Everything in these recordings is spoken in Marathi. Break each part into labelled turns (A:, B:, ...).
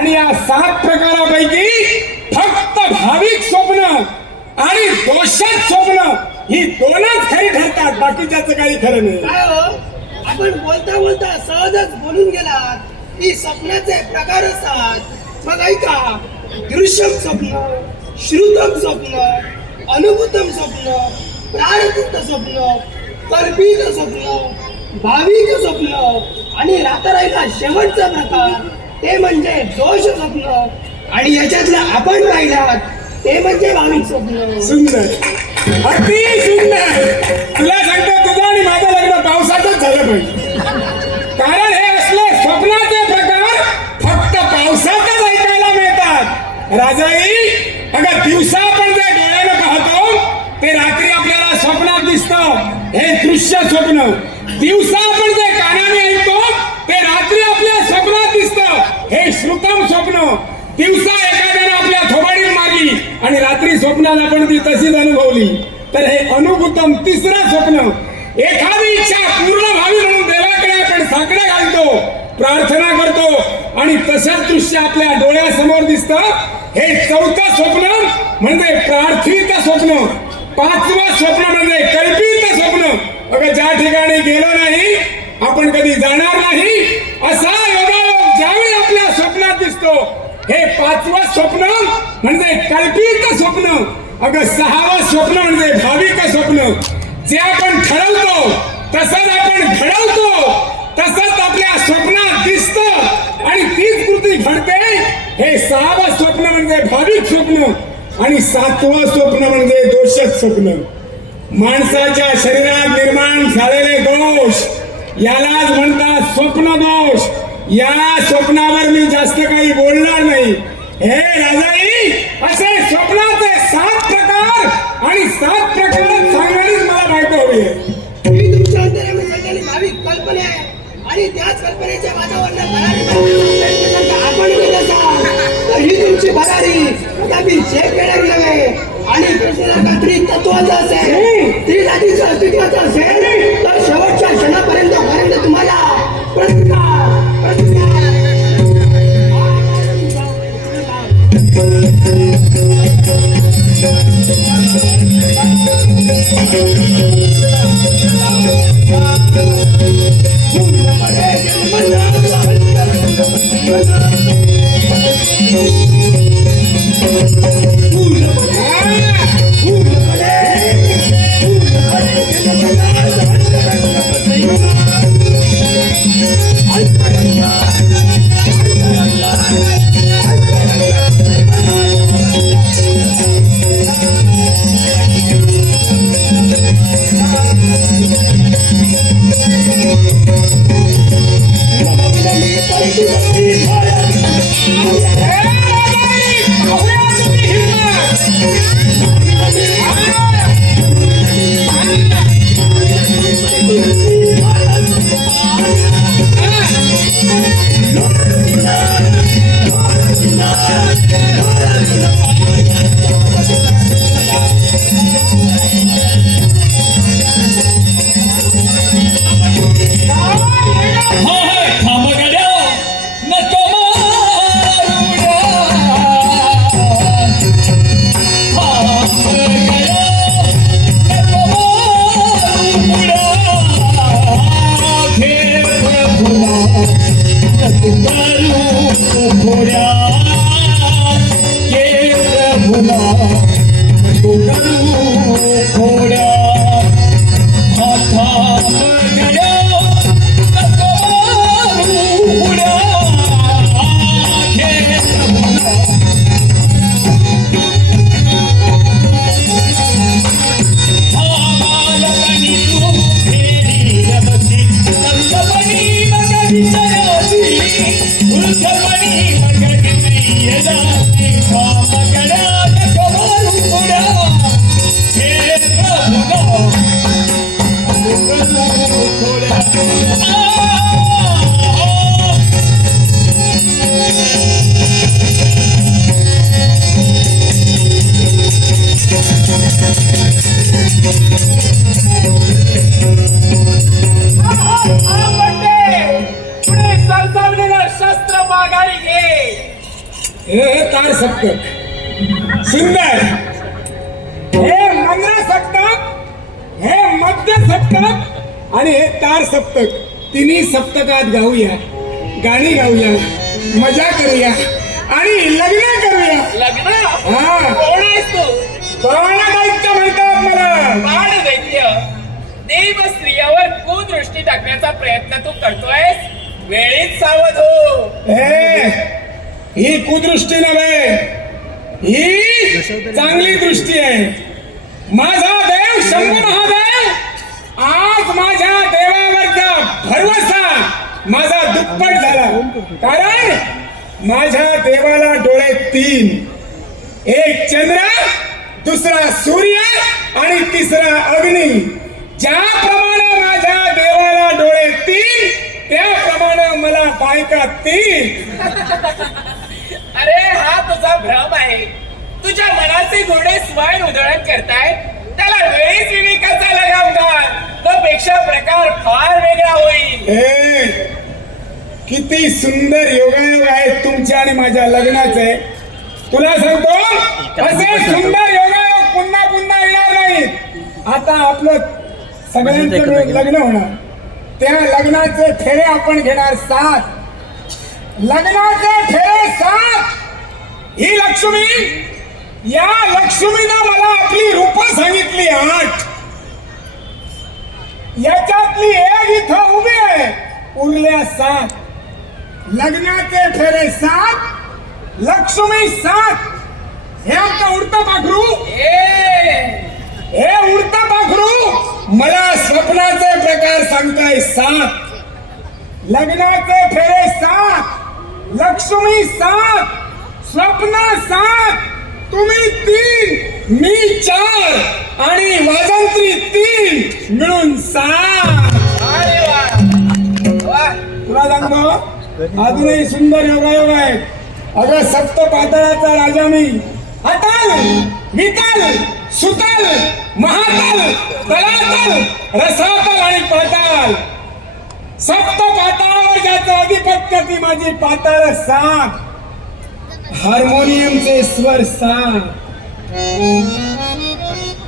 A: आणि या सात प्रकारापैकी फक्त भाविक स्वप्न आणि दोषात स्वप्न ही दोनच खरी ठरतात बाकीच्याच काही खरं नाही.
B: हो? आपण बोलता बोलता सहजच बोलून गेलात. की स्वप्नाचे प्रकार असतात. मग ऐका दृश्यम स्वप्न श्रुतम स्वप्न अनुभूतम स्वप्न प्रारब्ध स्वप्न कल्पित स्वप्न भाविक स्वप्न आणि राहता राहिला शेवटचा प्रकार ते म्हणजे दोष स्वप्न. आणि याच्यातलं आपण पाहिलात ते म्हणजे भाविक स्वप्न.
A: सुंदर. अगदी सुंदर. तुला सांगतो तुझं आणि माझं लग्न पावसातच झालं पाहिजे. कारण हे असले स्वप्नाचे प्रकार फक्त पावसातच ऐकायला मिळतात. राजाई अगं दिवसा आपण जे डोळ्यानं पाहतो ते रात्री आपल्याला स्वप्नात दिसतं. हे दृश्य स्वप्न. हे श्रुतम स्वप्न. दिवसा एखाद्याने आपल्या थोबाडीत मारली आणि रात्री स्वप्नाला आपण ती तशीच अनुभवली. तर हे अनुभूतम तिसरं स्वप्न. एखादी इच्छा पूर्ण व्हावी म्हणून देवाकडे आपण साकडे घालतो प्रार्थना करतो आणि तसंच दृश्य आपल्या डोळ्यासमोर दिसतं. हे चौथं स्वप्न म्हणजे प्रार्थित स्वप्न. पाचवं स्वप्न म्हणजे कल्पित स्वप्न. अगं ज्या ठिकाणी गेलो नाही आपण कधी जाणार नाही पाचवं स्वप्न म्हणजे कल्पित स्वप्न. अगं सहावं स्वप्न म्हणजे भाविक स्वप्न. जे आपण ठरवतो तसंच आपण घडवतो तसंच आपल्या स्वप्नात दिसतं आणि तीच कृती घडते. हे सहावं स्वप्न म्हणजे भाविक स्वप्न आणि सातवं स्वप्न म्हणजे दोषच स्वप्न. माणसाच्या शरीरात निर्माण झालेले दोष यालाच म्हणतात स्वप्न दोष या स्वप्नावर मी जास्त काही बोलणार नाही. हे राजाई असे स्वप्नाचे सात प्रकार आणि सात प्रकार सांगणारीच मला बायको हवी आहे.
B: ही तुमच्या अंतरामध्ये सगळ्यांनी भाविक कल्पना आहे आणि त्याच कल्पनेच्या वातावरणात आपण केला असाल, तर ही तुमची भरारी कदापि झेप येणार नव्हे आणि प्रश्न जर का त्रितत्वाचा असेल त्रिजातीचं अस्तित्वाचं असेल तर शेवटच्या क्षणापर्यंत पर्यंत तुम्हाला प्रतिकार
C: Ooh, Thank you.
A: हे तार सप्तक सुंदर. हे मंगळ सप्तक हे मध्य सप्तक आणि हे तार सप्तक. तिन्ही सप्तकात गाऊया गाणी गाऊया मजा करूया आणि लग्न करूया.
C: लग्न?
A: हा.
C: कोण आहेस तू?
A: कोणाला दैत्य म्हणतात मला.
C: बाळ दैत्य देव स्त्रियावर कुदृष्टी टाकण्याचा प्रयत्न तू करतोयस? वेळीच सावध हो.
A: हे. ही कुदृष्टी नव्हे. ही चांगली दृष्टी आहे. माझा देव शंभू महादेव आज माझ्या देवावरचा भरवसा माझा दुप्पट झाला. कारण माझ्या देवाला डोळे तीन. एक चंद्र दुसरा सूर्य आणि तिसरा अग्नी. ज्याप्रमाणे माझ्या देवाला डोळे तीन त्याप्रमाणे मला बायका तीन.
C: हा तुझा भ्रम आहे. तुझ्या मनाचे घोडे स्वयं उधळण करताय. त्याला वेळीच विवेकाचा लगाम घाल तो पेक्षा प्रकार फार वेगळा होईल.
A: ए किती सुंदर योगायोग आहेत तुमच्या आणि माझ्या लग्नाचे. तुला सांगतो असे सुंदर योगायोग पुन्हा पुन्हा येणार नाहीत. आता आपलं सगळ्यांचं लग्न होणार. त्या लग्नाचे फेरे आपण घेणार सात. लग्नाचे फेरे सात. ही लक्ष्मी या लक्ष्मीनं मला आपली रूप सांगितली आठ. याच्यातली एक इथं उभी आहे उरल्या सात. लग्नाचे फेरे सात लक्ष्मी सात. हे आमचं उडतं पाखरू. हे उडतं पाखरू. मला स्वप्नाचे प्रकार सांगताय सात. लग्नाचे फेरे सात लक्ष्मी सात. स्वप्न सात. तुम्ही तीन मी चार आणि वाजंत्री तीन मिळून सात. तुला सांगतो अजूनही सुंदर योगायोग आहे अगं सप्त पातळाचा राजा मी. अटल वितल सुतल महातल तलातल रसातल आणि पाताल. सप्त पाताळावर ज्याचं अधिपत्य ती माझी पाताळ सात. हार्मोनियमचे स्वर सा.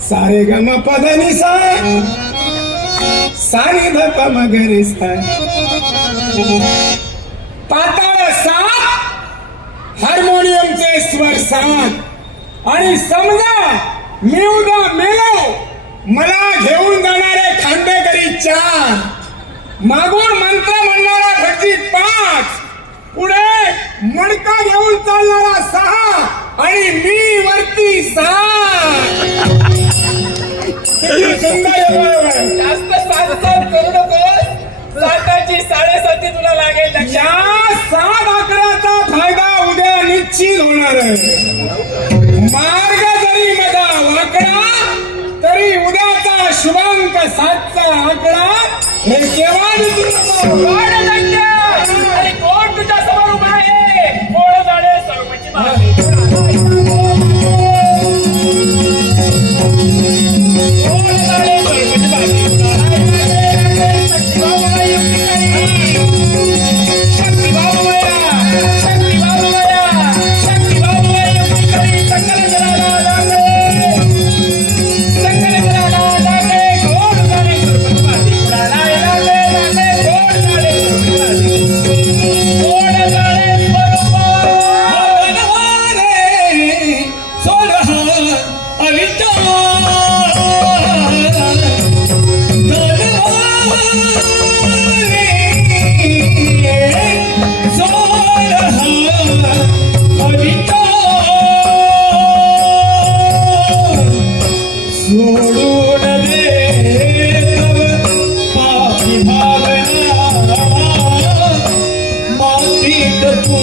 A: सारे गम पदनी सा. सारे धप मगरे सा. पाताळ सात हार्मोनियमचे स्वर सात आणि समजा मी उद्या मेलो मला घेऊन जाणारे खांडेकरी चार. मागून मंत्र म्हणणारा भटजी पाच. मणका घेऊन चालणारा सहा आणि मी वरती सहा.
C: जास्त साधसाध करू नकोस. साताची साडेसाती तुला लागेल
A: या सात आकड्याचा फायदा उद्या निश्चित होणार आहे. मार्ग जरी माझा वाकडा तरी उद्याचा शुभांक सातचा आकडा हे केव्हा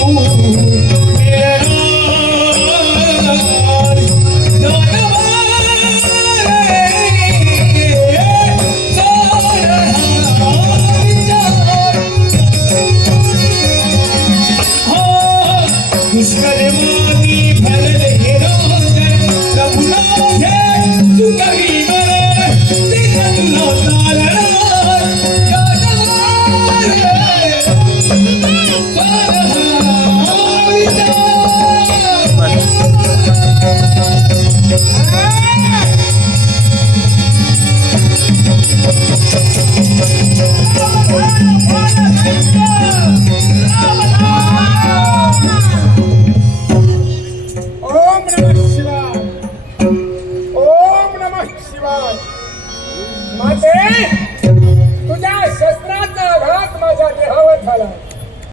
C: you.